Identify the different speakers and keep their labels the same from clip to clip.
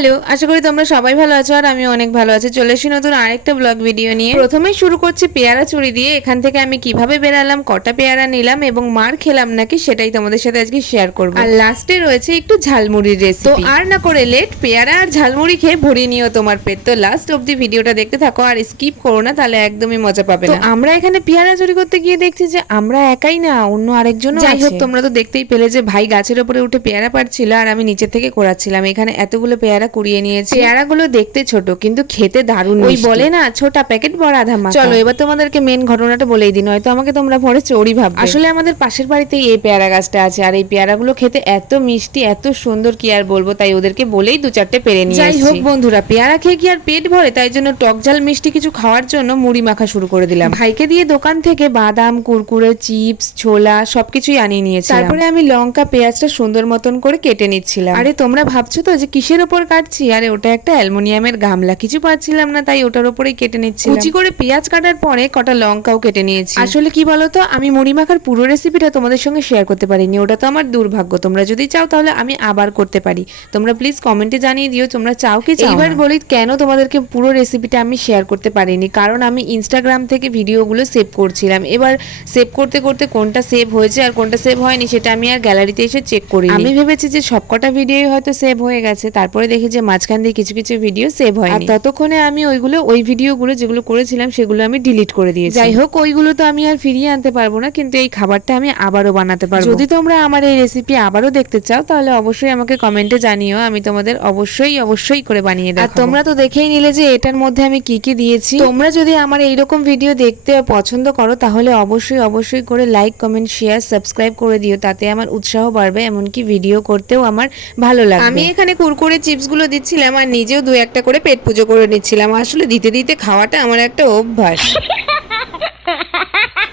Speaker 1: Hello আশা করি তোমরা সবাই ভালো আছো আর আমি অনেক ভালো আছি। চলে এসেছি নতুন আরেকটা ব্লগ ভিডিও নিয়ে। প্রথমেই শুরু করছি পেয়ারা চুরি দিয়ে। এখান থেকে আমি কীভাবে বেরালাম কটা পেয়ারা নিলাম এবং মার খেলাম নাকি সেটাই তোমাদের সাথে আজকে শেয়ার করব। আর লাস্টে রয়েছে একটু ঝালমুড়ির রেসিপি তো আর না করে লেট পেয়ারা আর ঝালমুড়ি খেয়ে ভরিয়ে নিও তোমার পেট। তো লাস্ট অব্দি ভিডিওটা দেখতে থাকো আর স্কিপ করো না তাহলে একদমই মজা পাবে না। আমরা এখানে পেয়ারা চুরি করতে গিয়ে দেখছি যে আমরা একাই না অন্য আরেকজন যাই হোক তোমরা তো দেখতেই পেলে যে ভাই গাছের উপরে উঠে পেয়ারা পাড়ছিল আর আমি নিচে থেকে কোড়াচ্ছিলাম এখানে এতগুলো পেয়ারা কুড়িয়ে নিয়েছি। পেয়ারাগুলো দেখতে ছোট কিন্তু খেতে দারুণ ওই বলে না ছোটা প্যাকেট বড় আধা মাখা চলো এবার তোমাদেরকে মেন ঘটনাটা বলেই দিন হয়তো আমাকে তোমরা পরে চোরি ভাববে। আসলে আমাদের পাশের বাড়িতেই এই পেয়ারা গাছটা আছে আর এই পেয়ারাগুলো খেতে এত মিষ্টি এত সুন্দর কি আর বলব তাই ওদেরকে বলেই দু চারটে পেরে নিয়ে যাই হোক বন্ধুরা পেয়ারা খেয়ে কি আর পেট ভরে তাই জন্য টক ঝাল মিষ্টি কিছু খাওয়ার জন্য মুড়ি মাখা শুরু করে দিলাম। ভাইকে দিয়ে দোকান থেকে বাদাম কুরকুরে চিপস ছোলা সবকিছুই আনিয়ে নিয়েছি তারপরে আমি লঙ্কা পেঁয়াজটা সুন্দর মতন করে কেটে নিচ্ছিলাম। আরে তোমরা ভাবছ তো যে কিসের ওপর কাটছি আরে ওটা একটা অ্যালুমিনিয়ামের গামলা। কিছু পাচ্ছিলাম না তাই ওটার উপরেই কেটে নিচ্ছি কুচি করে পেঁয়াজ কাটার পরে কটা লঙ্কাও কেটে নিয়েছি। আসলে কি বলতো আমি মুড়ি মাখার পুরো রেসিপিটা তোমাদের সঙ্গে শেয়ার করতে পারিনি। ওটা তো আমার দুর্ভাগ্য। তোমরা যদি চাও তাহলে আমি আবার করতে পারি। তোমরা প্লিজ কমেন্টে জানিয়ে দিও তোমরা চাও কি চাও এবার বলি কেন তোমাদেরকে পুরো রেসিপিটা আমি শেয়ার করতে পারিনি? কারণ আমি ইনস্টাগ্রাম থেকে ভিডিওগুলো সেভ করছিলাম। এবার সেভ করতে করতে কোনটা সেভ হয়েছে আর কোনটা সেভ হয়নি সেটা আমি আর গ্যালারিতে এসে চেক করি আমি ভেবেছি যে সবকটা ভিডিওই হয়তো সেভ হয়ে গেছে। তারপরে দেখি যে মাঝখান দিয়ে কিছু কিছু ভিডিও সেভ হয় আর ততক্ষণে আমি ওইগুলো ওই ভিডিওগুলো যেগুলো করেছিলাম সেগুলো আমি ডিলিট করে দিয়েছি। যাই হোক ওইগুলো তো আমি আর ফিরিয়ে আনতে পারব না কিন্তু এই খাবারটা আমি আবারও বানাতে পারব। যদি তোমরা আমার এই রেসিপি আবারও দেখতে চাও তাহলে অবশ্যই আমাকে কমেন্টে জানিও। আমি তোমাদের অবশ্যই অবশ্যই করে বানিয়ে দেবো আর তোমরা তো দেখেই নিলে যে এটার মধ্যে আমি কি কি দিয়েছি। তোমরা যদি আমার এইরকম ভিডিও দেখতে পছন্দ করো তাহলে অবশ্যই অবশ্যই করে লাইক কমেন্ট শেয়ার সাবস্ক্রাইব করে দিও। তাতে আমার উৎসাহ বাড়বে এমনকি ভিডিও করতেও আমার ভালো লাগবে। আমি এখানে কুরকুরে চিপস গুলো দিচ্ছিলাম আর নিজেও দু একটা করে পেট পুজো করে নিচ্ছিলাম। আসলে দিতে দিতে খাওয়াটা আমার একটা অভ্যাস।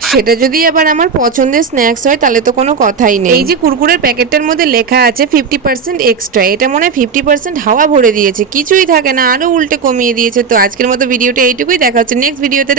Speaker 1: সেটা যদি আবার আমার পছন্দের স্ন্যাক্স হয়, তাহলে তো কোনো কথাই নেই। এই যে কুরকুরের প্যাকেটটার মধ্যে লেখা আছে ফিফটি পার্সেন্ট এক্সট্রা এটা মনে হয় ফিফটি পার্সেন্ট হাওয়া ভরে দিয়েছে। কিছুই থাকে না, আরও উল্টে কমিয়ে দিয়েছে। তো আজকের মতো ভিডিওটা এইটুকুই। দেখা হচ্ছে নেক্সট ভিডিওতে